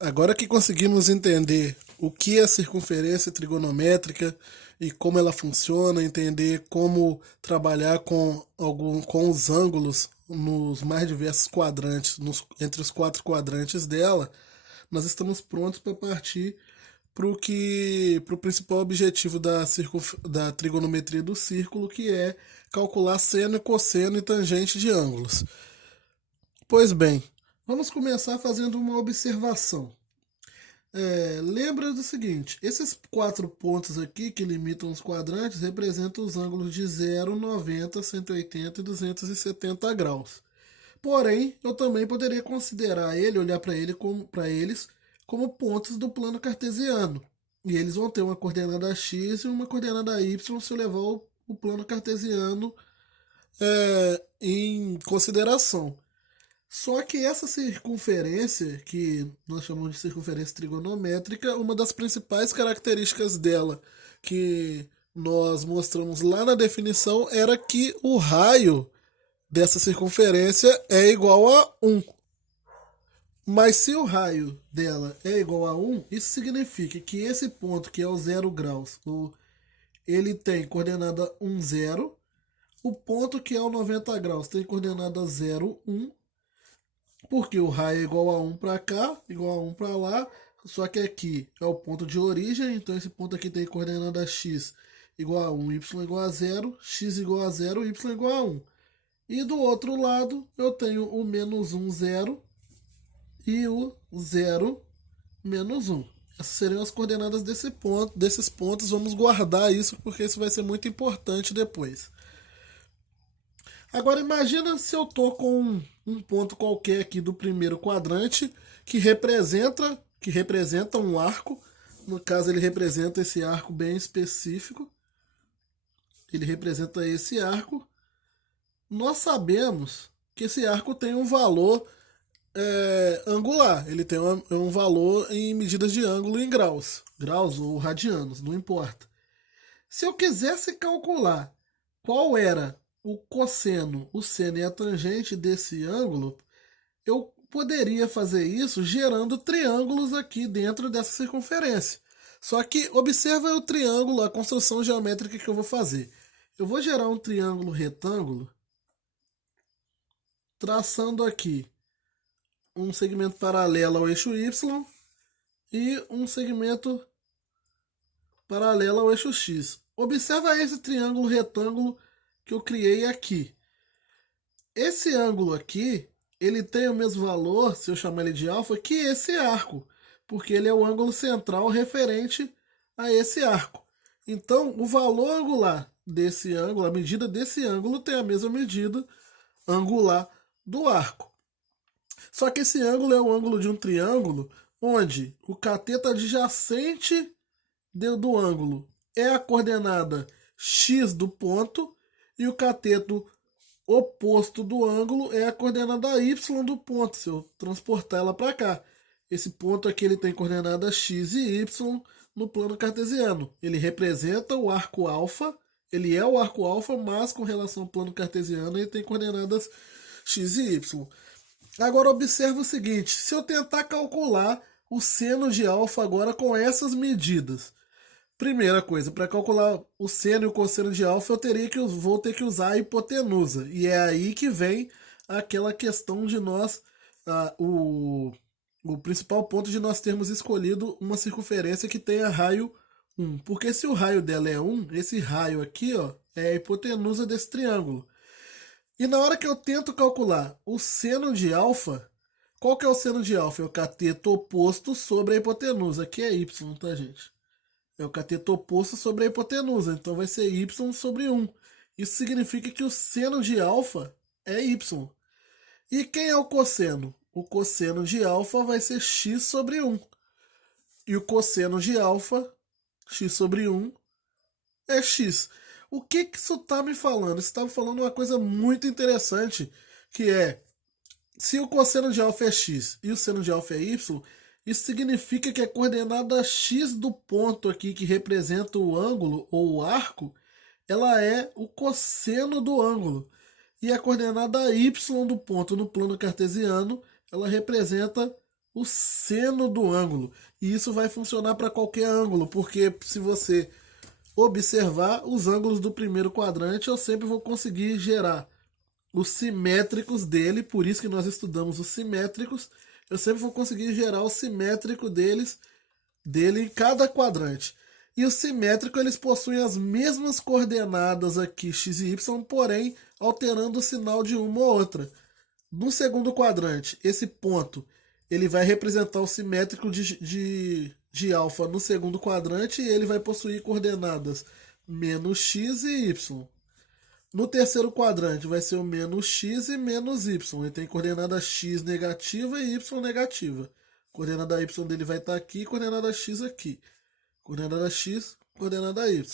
Agora que conseguimos entender o que é circunferência trigonométrica e como ela funciona, entender como trabalhar com os ângulos nos mais diversos quadrantes, entre os quatro quadrantes dela, nós estamos prontos para partir para o principal objetivo da trigonometria do círculo, que é calcular seno, cosseno e tangente de ângulos. Pois bem, vamos começar fazendo uma observação. Lembra do seguinte: esses quatro pontos aqui que limitam os quadrantes representam os ângulos de 0, 90, 180 e 270 graus. Porém, eu também poderia considerar olhar para eles como pontos do plano cartesiano. E eles vão ter uma coordenada x e uma coordenada y se eu levar o plano cartesiano em consideração. Só que essa circunferência, que nós chamamos de circunferência trigonométrica, uma das principais características dela, que nós mostramos lá na definição, era que o raio dessa circunferência é igual a 1. Mas se o raio dela é igual a 1, isso significa que esse ponto, que é o 0 graus, ele tem coordenada 1, 0. O ponto que é o 90 graus tem coordenada 0, 1. Porque o raio é igual a 1 para cá, igual a 1 para lá. Só que aqui é o ponto de origem, então esse ponto aqui tem coordenada x igual a 1, y igual a 0, x igual a 0, y igual a 1. E do outro lado eu tenho o menos 1, 0 e o 0, menos 1. Essas seriam as coordenadas desses pontos. Vamos guardar isso porque isso vai ser muito importante depois. Agora imagina se eu tô com um ponto qualquer aqui do primeiro quadrante que representa um arco. No caso, ele representa esse arco bem específico. Ele representa esse arco. Nós sabemos que esse arco tem um valor angular. Ele tem um valor em medidas de ângulo em graus. Graus ou radianos, não importa. Se eu quisesse calcular qual era o cosseno, o seno e a tangente desse ângulo, eu poderia fazer isso gerando triângulos aqui dentro dessa circunferência. Só que observa o triângulo, a construção geométrica que eu vou fazer. Eu vou gerar um triângulo retângulo, traçando aqui um segmento paralelo ao eixo Y e um segmento paralelo ao eixo X. Observa esse triângulo retângulo que eu criei aqui. Esse ângulo aqui, ele tem o mesmo valor, se eu chamar ele de alfa, que esse arco, porque ele é o ângulo central referente a esse arco. Então, o valor angular desse ângulo, a medida desse ângulo, tem a mesma medida angular do arco. Só que esse ângulo é o ângulo de um triângulo onde o cateto adjacente do ângulo é a coordenada x do ponto e o cateto oposto do ângulo é a coordenada y do ponto, se eu transportar ela para cá. Esse ponto aqui ele tem coordenada x e y no plano cartesiano. Ele representa o arco alfa, ele é o arco alfa, mas com relação ao plano cartesiano ele tem coordenadas x e y. Agora observa o seguinte, se eu tentar calcular o seno de alfa agora com essas medidas. Primeira coisa, para calcular o seno e o cosseno de alfa, vou ter que usar a hipotenusa. E é aí que vem aquela questão de nós, o principal ponto de nós termos escolhido uma circunferência que tenha raio 1. Porque se o raio dela é 1, esse raio aqui ó, é a hipotenusa desse triângulo. E na hora que eu tento calcular o seno de alfa, qual que é o seno de alfa? É o cateto oposto sobre a hipotenusa, que é y, tá gente? É o cateto oposto sobre a hipotenusa, então vai ser y sobre 1. Isso significa que o seno de alfa é y. E quem é o cosseno? O cosseno de alfa vai ser x sobre 1. E o cosseno de alfa, x sobre 1, é x. O que isso está me falando? Isso está me falando uma coisa muito interessante, que é, se o cosseno de alfa é x e o seno de alfa é y, isso significa que a coordenada x do ponto aqui, que representa o ângulo ou o arco, ela é o cosseno do ângulo. E a coordenada y do ponto no plano cartesiano, ela representa o seno do ângulo. E isso vai funcionar para qualquer ângulo, porque se você observar os ângulos do primeiro quadrante, eu sempre vou conseguir gerar os simétricos dele, por isso que nós estudamos os simétricos. Eu sempre vou conseguir gerar o simétrico dele em cada quadrante. E o simétrico, eles possuem as mesmas coordenadas aqui, x e y, porém alterando o sinal de uma ou outra. No segundo quadrante, esse ponto ele vai representar o simétrico de alfa no segundo quadrante e ele vai possuir coordenadas menos x e y. No terceiro quadrante vai ser o menos x e menos y. Ele tem coordenada x negativa e y negativa. Coordenada y dele vai estar aqui, coordenada x aqui. Coordenada x, coordenada y.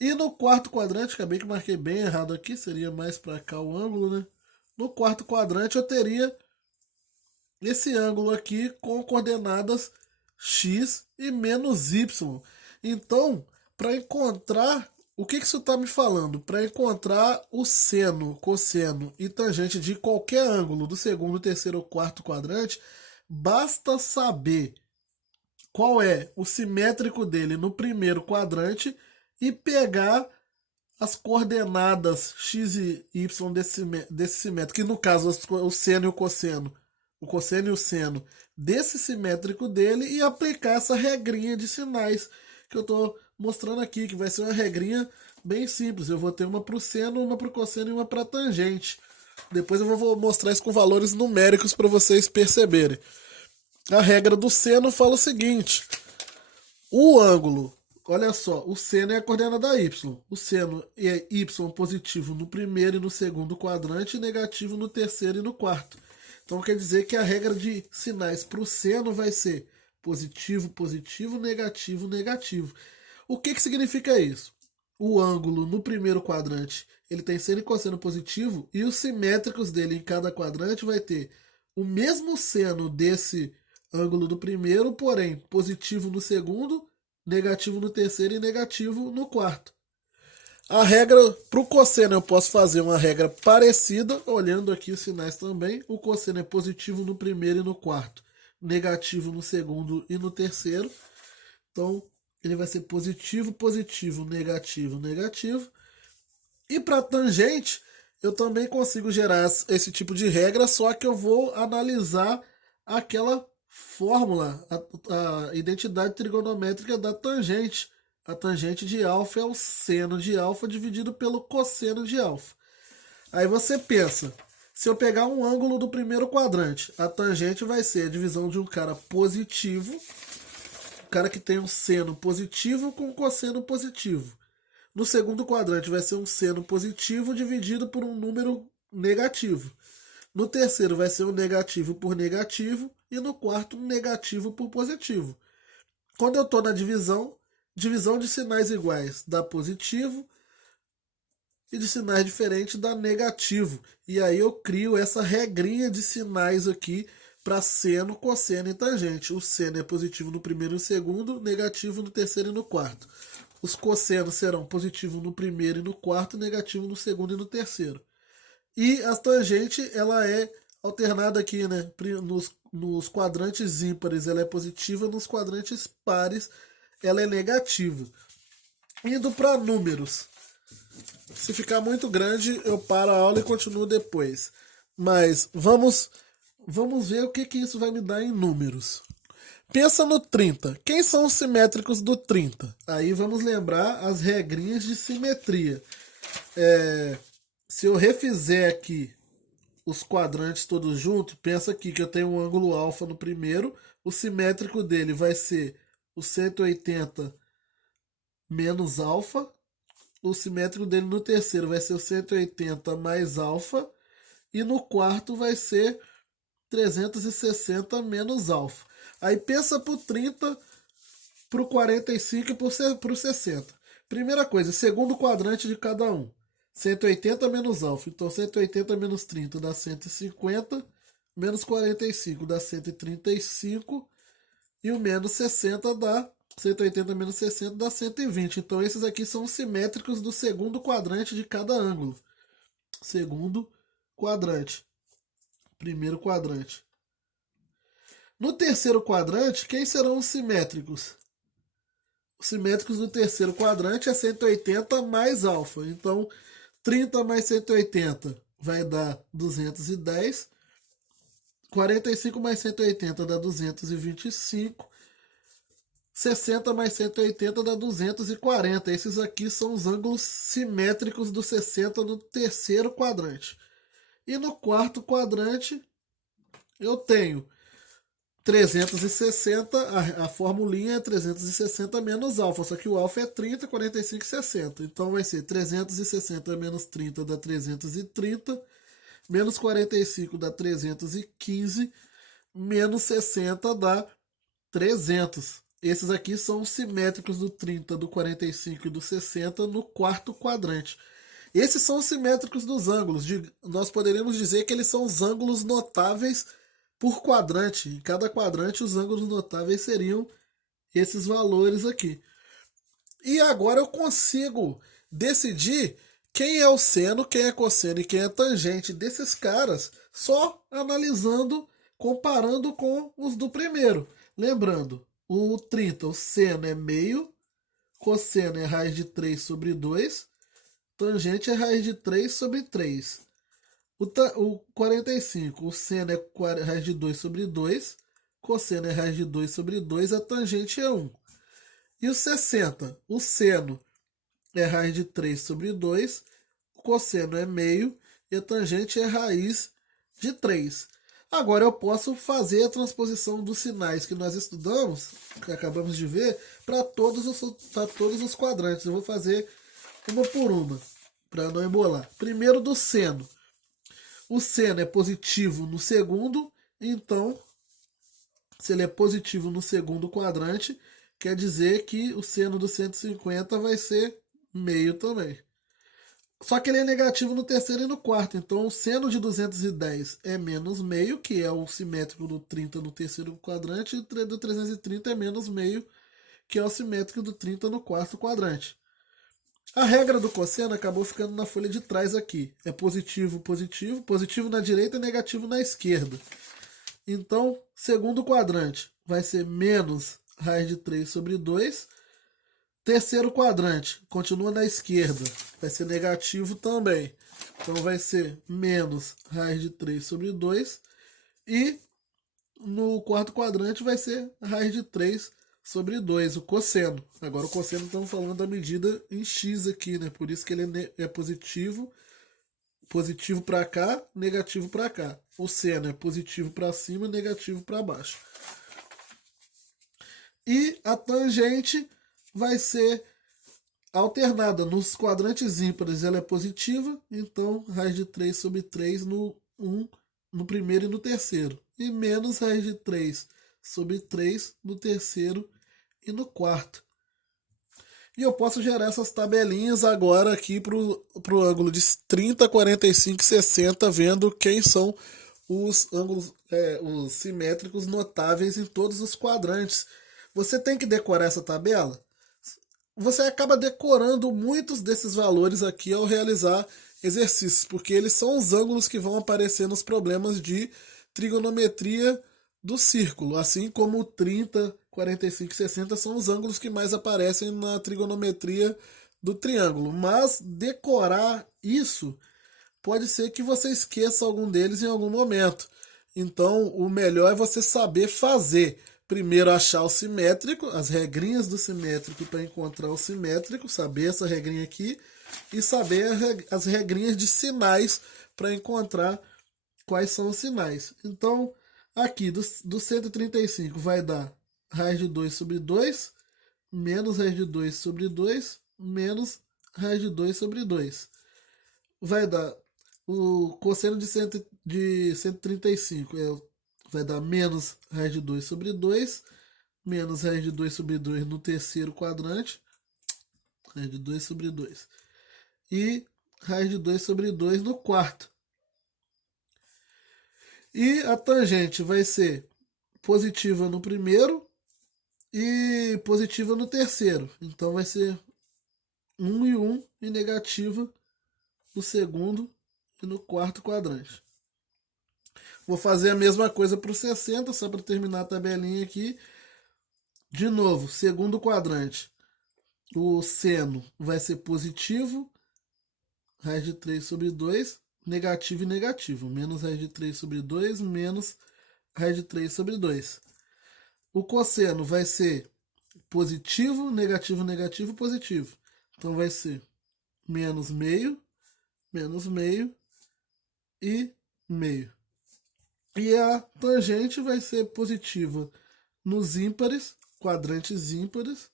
E no quarto quadrante, acabei que marquei bem errado aqui, seria mais para cá o ângulo, né? No quarto quadrante eu teria esse ângulo aqui com coordenadas x e menos y. Então, para encontrar, o que isso está me falando? Para encontrar o seno, cosseno e tangente de qualquer ângulo do segundo, terceiro ou quarto quadrante, basta saber qual é o simétrico dele no primeiro quadrante e pegar as coordenadas x e y desse simétrico, que no caso o seno e o cosseno e o seno desse simétrico dele, e aplicar essa regrinha de sinais que eu estou mostrando aqui, que vai ser uma regrinha bem simples. Eu vou ter uma para o seno, uma para o cosseno e uma para a tangente. Depois eu vou mostrar isso com valores numéricos para vocês perceberem. A regra do seno fala o seguinte: o ângulo, olha só, o seno é a coordenada y. O seno é y positivo no primeiro e no segundo quadrante e negativo no terceiro e no quarto. Então quer dizer que a regra de sinais para o seno vai ser positivo, positivo, negativo, negativo. O que significa isso? O ângulo no primeiro quadrante ele tem seno e cosseno positivo, e os simétricos dele em cada quadrante vai ter o mesmo seno desse ângulo do primeiro, porém positivo no segundo, negativo no terceiro e negativo no quarto. A regra para o cosseno eu posso fazer uma regra parecida, olhando aqui os sinais também. O cosseno é positivo no primeiro e no quarto, negativo no segundo e no terceiro. Então ele vai ser positivo, positivo, negativo, negativo. E para tangente eu também consigo gerar esse tipo de regra, só que eu vou analisar aquela fórmula, a identidade trigonométrica da tangente. A tangente de alfa é o seno de alfa dividido pelo cosseno de alfa. Aí você pensa, se eu pegar um ângulo do primeiro quadrante, a tangente vai ser a divisão de um cara positivo, um cara que tem um seno positivo com um cosseno positivo. No segundo quadrante vai ser um seno positivo dividido por um número negativo. No terceiro vai ser um negativo por negativo e no quarto um negativo por positivo. Quando eu estou na divisão de sinais iguais dá positivo e de sinais diferentes dá negativo. E aí eu crio essa regrinha de sinais aqui para seno, cosseno e tangente. O seno é positivo no primeiro e no segundo, negativo no terceiro e no quarto. Os cossenos serão positivo no primeiro e no quarto, negativo no segundo e no terceiro. E a tangente, ela é alternada aqui, né? Nos quadrantes ímpares ela é positiva, nos quadrantes pares ela é negativa. Indo para números. Se ficar muito grande, eu paro a aula e continuo depois. Mas vamos ver o que isso vai me dar em números. Pensa no 30. Quem são os simétricos do 30? Aí vamos lembrar as regrinhas de simetria. Se eu refizer aqui os quadrantes todos juntos, pensa aqui que eu tenho um ângulo alfa no primeiro, o simétrico dele vai ser o 180 menos alfa, o simétrico dele no terceiro vai ser o 180 mais alfa, e no quarto vai ser 360 menos alfa. Aí pensa para o 30, para o 45 e para o 60. Primeira coisa, segundo quadrante de cada um. 180 menos alfa. Então 180 menos 30 dá 150, menos 45 dá 135, e o menos 60 dá 180 menos 60 dá 120. Então esses aqui são os simétricos do segundo quadrante de cada ângulo. Segundo quadrante. Primeiro quadrante. No terceiro quadrante, quem serão os simétricos? Os simétricos do terceiro quadrante é 180 mais alfa. Então, 30 mais 180 vai dar 210. 45 mais 180 dá 225. 60 mais 180 dá 240. Esses aqui são os ângulos simétricos do 60 no terceiro quadrante. E no quarto quadrante, eu tenho 360, a formulinha é 360 menos alfa, só que o alfa é 30, 45 e 60. Então vai ser 360 menos 30 dá 330, menos 45 dá 315, menos 60 dá 300. Esses aqui são os simétricos do 30, do 45 e do 60 no quarto quadrante. Esses são os simétricos dos ângulos. Nós poderíamos dizer que eles são os ângulos notáveis por quadrante. Em cada quadrante, os ângulos notáveis seriam esses valores aqui. E agora eu consigo decidir quem é o seno, quem é cosseno e quem é tangente desses caras só analisando, comparando com os do primeiro. Lembrando, o 30, o seno é meio, cosseno é raiz de 3 sobre 2, tangente é raiz de 3 sobre 3. O 45, o seno é raiz de 2 sobre 2, cosseno é raiz de 2 sobre 2, a tangente é 1. E o 60, o seno é raiz de 3 sobre 2, o cosseno é meio e a tangente é raiz de 3. Agora eu posso fazer a transposição dos sinais que nós estudamos, que acabamos de ver, para todos os quadrantes. Eu vou fazer uma por uma, para não embolar. Primeiro do seno. O seno é positivo no segundo, então, se ele é positivo no segundo quadrante, quer dizer que o seno do 150 vai ser meio também. Só que ele é negativo no terceiro e no quarto, então o seno de 210 é menos meio, que é o simétrico do 30 no terceiro quadrante, e do 330 é menos meio, que é o simétrico do 30 no quarto quadrante. A regra do cosseno acabou ficando na folha de trás aqui. É positivo, positivo, positivo na direita e negativo na esquerda. Então, segundo quadrante vai ser menos raiz de 3 sobre 2. Terceiro quadrante, continua na esquerda, vai ser negativo também. Então vai ser menos raiz de 3 sobre 2. E no quarto quadrante vai ser raiz de 3 sobre 2, o cosseno. Agora o cosseno estamos falando da medida em x aqui, né? Por isso que ele é positivo, positivo para cá, negativo para cá. O seno é positivo para cima, negativo para baixo. E a tangente vai ser alternada. Nos quadrantes ímpares ela é positiva, então raiz de 3 sobre 3 no primeiro e no terceiro. E menos raiz de 3 sobre 3 no terceiro e no quarto. E eu posso gerar essas tabelinhas agora aqui para o ângulo de 30, 45 e 60, vendo quem são os ângulos os simétricos notáveis em todos os quadrantes. Você tem que decorar essa tabela. Você acaba decorando muitos desses valores aqui ao realizar exercícios, porque eles são os ângulos que vão aparecer nos problemas de trigonometria do círculo, assim como 30, 45 e 60 são os ângulos que mais aparecem na trigonometria do triângulo. Mas decorar isso pode ser que você esqueça algum deles em algum momento. Então, o melhor é você saber fazer. Primeiro achar o simétrico, as regrinhas do simétrico para encontrar o simétrico, saber essa regrinha aqui, e saber as regrinhas de sinais para encontrar quais são os sinais. Então, aqui do 135 vai dar raiz de 2 sobre 2, menos raiz de 2 sobre 2, menos raiz de 2 sobre 2. Vai dar o cosseno de 135 vai dar menos raiz de 2 sobre 2, menos raiz de 2 sobre 2 no terceiro quadrante, raiz de 2 sobre 2, e raiz de 2 sobre 2 no quarto. E a tangente vai ser positiva no primeiro e positiva no terceiro. Então vai ser 1 e 1 e negativa no segundo e no quarto quadrante. Vou fazer a mesma coisa para o 60, só para terminar a tabelinha aqui. De novo, segundo quadrante, o seno vai ser positivo, raiz de 3 sobre 2, negativo e negativo. Menos raiz de 3 sobre 2, menos raiz de 3 sobre 2. O cosseno vai ser positivo, negativo, negativo, positivo. Então vai ser menos meio e meio. E a tangente vai ser positiva nos ímpares, quadrantes ímpares,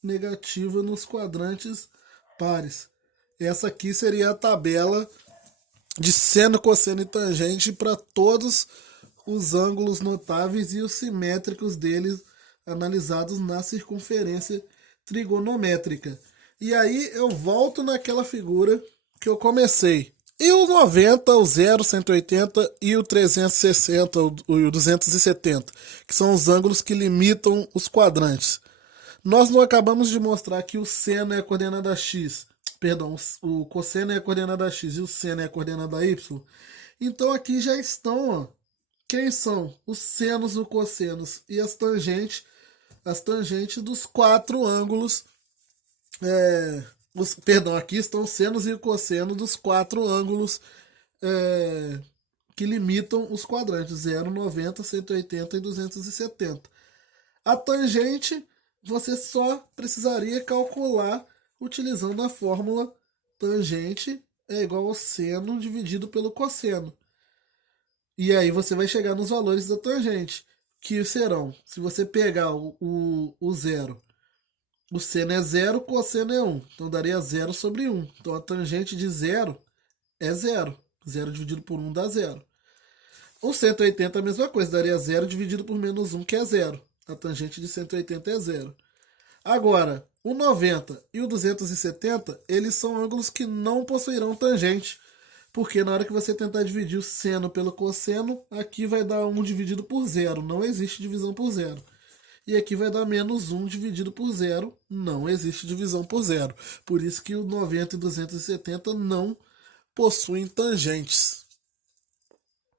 negativa nos quadrantes pares. Essa aqui seria a tabela de seno, cosseno e tangente para todos os ângulos notáveis e os simétricos deles analisados na circunferência trigonométrica. E aí eu volto naquela figura que eu comecei. E o 90, o 0, 180 e o 360, o 270, que são os ângulos que limitam os quadrantes. Nós não acabamos de mostrar que o seno é a coordenada x, perdão, o cosseno é a coordenada x e o seno é a coordenada y. Então aqui já estão, ó, quem são os senos, os cossenos e as tangentes dos quatro ângulos. Aqui estão os senos e o cosseno dos quatro ângulos que limitam os quadrantes 0, 90, 180 e 270. A tangente você só precisaria calcular utilizando a fórmula tangente é igual ao seno dividido pelo cosseno. E aí você vai chegar nos valores da tangente, que serão, se você pegar o zero, o seno é 0, o cosseno é 1. Então daria 0 sobre 1. Então a tangente de 0 é 0. 0 dividido por 1 dá 0. O 180 é a mesma coisa, daria 0 dividido por menos 1, que é 0. A tangente de 180 é 0. Agora, o 90 e o 270, eles são ângulos que não possuirão tangente. Porque na hora que você tentar dividir o seno pelo cosseno, aqui vai dar 1 dividido por 0. Não existe divisão por 0. E aqui vai dar menos 1 dividido por 0. Não existe divisão por 0. Por isso que o 90 e 270 não possuem tangentes.